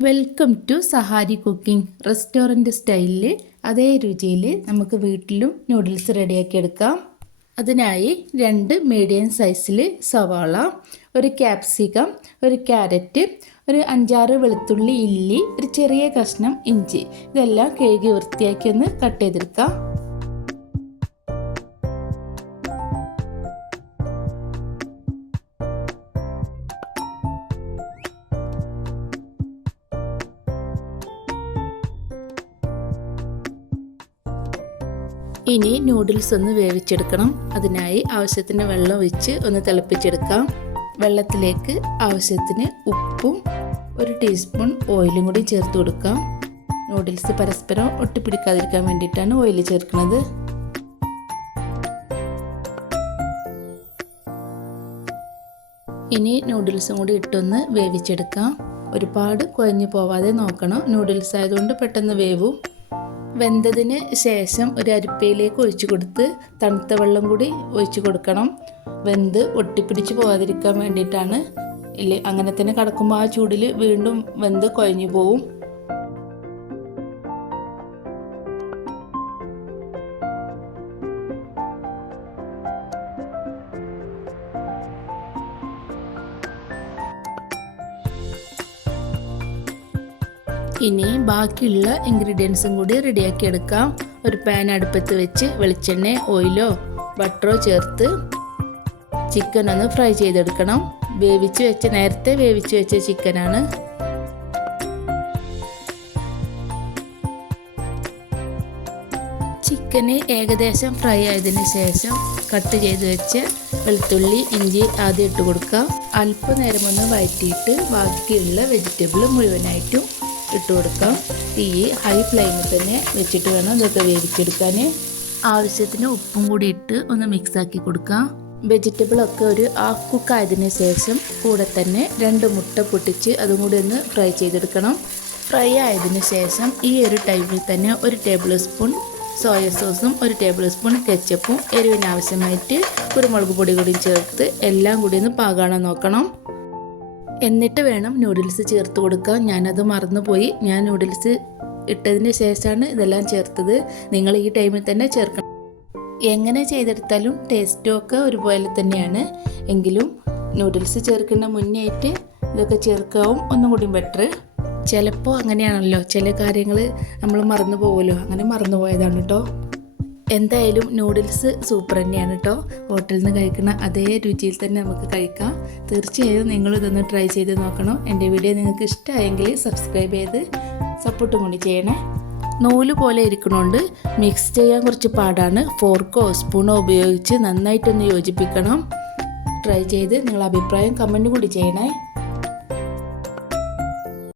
Welcome to Sahari cooking restaurant സ്റ്റൈലിൽ അതേ രുചിയിൽ നമുക്ക് വീട്ടിലും നൂഡിൽസ് റെഡിയാക്കി എടുക്കാം. അതിനായി രണ്ട് മീഡിയം സൈസിൽ സവാള ഒരു ക്യാപ്സിക്കം ഒരു ക്യാരറ്റ് ഒരു അഞ്ചാറ് വെളുത്തുള്ളി ഇല്ലി ഒരു ചെറിയ കഷ്ണം ഇഞ്ചി. ഇതെല്ലാം കഴുകി വൃത്തിയാക്കി ഒന്ന് കട്ട് ചെയ്തെടുക്കാം. ഇനി നൂഡിൽസ് ഒന്ന് വേവിച്ചെടുക്കണം. അതിനായി ആവശ്യത്തിന് വെള്ളം ഒഴിച്ച് ഒന്ന് തിളപ്പിച്ചെടുക്കാം. വെള്ളത്തിലേക്ക് ആവശ്യത്തിന് ഉപ്പും ഒരു ടീസ്പൂൺ ഓയിലും കൂടി ചേർത്ത് കൊടുക്കാം. നൂഡിൽസ് പരസ്പരം ഒട്ടിപ്പിടിക്കാതിരിക്കാൻ വേണ്ടിയിട്ടാണ് ഓയിൽ ചേർക്കുന്നത്. ഇനി നൂഡിൽസും കൂടി ഇട്ടൊന്ന് വേവിച്ചെടുക്കാം. ഒരുപാട് കുഴഞ്ഞു പോവാതെ നോക്കണം. നൂഡിൽസ് ആയതുകൊണ്ട് പെട്ടെന്ന് വേവും. വെന്തതിന് ശേഷം ഒരു അരിപ്പയിലേക്ക് ഒഴിച്ചു കൊടുത്ത് തണുത്ത വെള്ളം കൂടി ഒഴിച്ചു കൊടുക്കണം. വെന്ത് ഒട്ടിപ്പിടിച്ച് പോകാതിരിക്കാൻ വേണ്ടിയിട്ടാണ്. ഇല്ലേ അങ്ങനെ തന്നെ കിടക്കുമ്പോൾ ആ ചൂടിൽ വീണ്ടും വെന്ത് കുഴഞ്ഞു പോവും. ഇനി ബാക്കിയുള്ള ഇൻഗ്രീഡിയൻസും കൂടി റെഡിയാക്കി എടുക്കാം ഒരു പാൻ അടുപ്പത്ത് വെച്ച് വെളിച്ചെണ്ണ ഓയിലോ ബട്ടറോ ചേർത്ത് ചിക്കൻ ഒന്ന് ഫ്രൈ ചെയ്തെടുക്കണം. വേവിച്ച് വെച്ച നേരത്തെ വേവിച്ച് വെച്ച ചിക്കനാണ് ചിക്കന് ഏകദേശം ഫ്രൈ ആയതിന് ശേഷം കട്ട് ചെയ്ത് വെച്ച് വെളുത്തുള്ളി ഇഞ്ചി ആദ്യം ഇട്ട് കൊടുക്കുക അല്പനേരം ഒന്ന് വഴറ്റിയിട്ട് ബാക്കിയുള്ള വെജിറ്റബിൾ മുഴുവനായിട്ടും ഇട്ട് കൊടുക്കാം. തീ ഹൈ ഫ്ലെയിമിൽ തന്നെ വെച്ചിട്ട് വേണം ഇതൊക്കെ വേവിച്ചെടുക്കാൻ. ആവശ്യത്തിന് ഉപ്പും കൂടി ഇട്ട് ഒന്ന് മിക്സാക്കി കൊടുക്കാം. വെജിറ്റബിൾ ഒക്കെ ഒരു ഹാഫ് കുക്ക് ആയതിനു ശേഷം കൂടെ തന്നെ രണ്ട് മുട്ട പൊട്ടിച്ച് അതും കൂടി ഒന്ന് ഫ്രൈ ചെയ്തെടുക്കണം. ഫ്രൈ ആയതിന് ശേഷം ഈ ഒരു ടൈമിൽ തന്നെ ഒരു ടേബിൾ സ്പൂൺ സോയ സോസും ഒരു ടേബിൾ സ്പൂൺ കെച്ചപ്പും എരിവിനാവശ്യമായിട്ട് കുരുമുളക് പൊടി കൂടി ചേർത്ത് എല്ലാം കൂടി ഒന്ന് പാകാണം നോക്കണം. എന്നിട്ട് വേണം നൂഡിൽസ് ചേർത്ത് കൊടുക്കാൻ. ഞാനത് മറന്നുപോയി. ഞാൻ നൂഡിൽസ് ഇട്ടതിന് ശേഷമാണ് ഇതെല്ലാം ചേർത്തത്. നിങ്ങൾ ഈ ടൈമിൽ തന്നെ ചേർക്കണം. എങ്ങനെ ചെയ്തെടുത്താലും ടേസ്റ്റും ഒക്കെ ഒരുപോലെ തന്നെയാണ്. എങ്കിലും നൂഡിൽസ് ചേർക്കുന്ന മുന്നേ ആയിട്ട് ഇതൊക്കെ ചേർക്കാവും. ഒന്നും കൂടി ബെറ്റർ ചിലപ്പോൾ അങ്ങനെയാണല്ലോ. ചില കാര്യങ്ങൾ നമ്മൾ മറന്നു പോകുമല്ലോ അങ്ങനെ മറന്നു പോയതാണ് കേട്ടോ എന്തായാലും നൂഡിൽസ് സൂപ്പർ തന്നെയാണ് കേട്ടോ ഹോട്ടലിൽ നിന്ന് കഴിക്കുന്ന അതേ രുചിയിൽ തന്നെ നമുക്ക് കഴിക്കാം. തീർച്ചയായും നിങ്ങൾ ഇതൊന്ന് ട്രൈ ചെയ്ത് നോക്കണം. എന്റെ വീഡിയോ നിങ്ങൾക്ക് ഇഷ്ടമായെങ്കിൽ സബ്സ്ക്രൈബ് ചെയ്ത് സപ്പോർട്ടും കൂടി ചെയ്യണേ. നൂൽ പോലെ ഇരിക്കണോണ്ട്. മിക്സ് ചെയ്യാൻ കുറച്ച് പാടാണ്. ഫോർക്കോ സ്പൂണോ ഉപയോഗിച്ച് നന്നായിട്ടൊന്ന് യോജിപ്പിക്കണം. ട്രൈ ചെയ്ത് നിങ്ങളുടെ അഭിപ്രായം കമന്റ് കൂടി ചെയ്യണേ.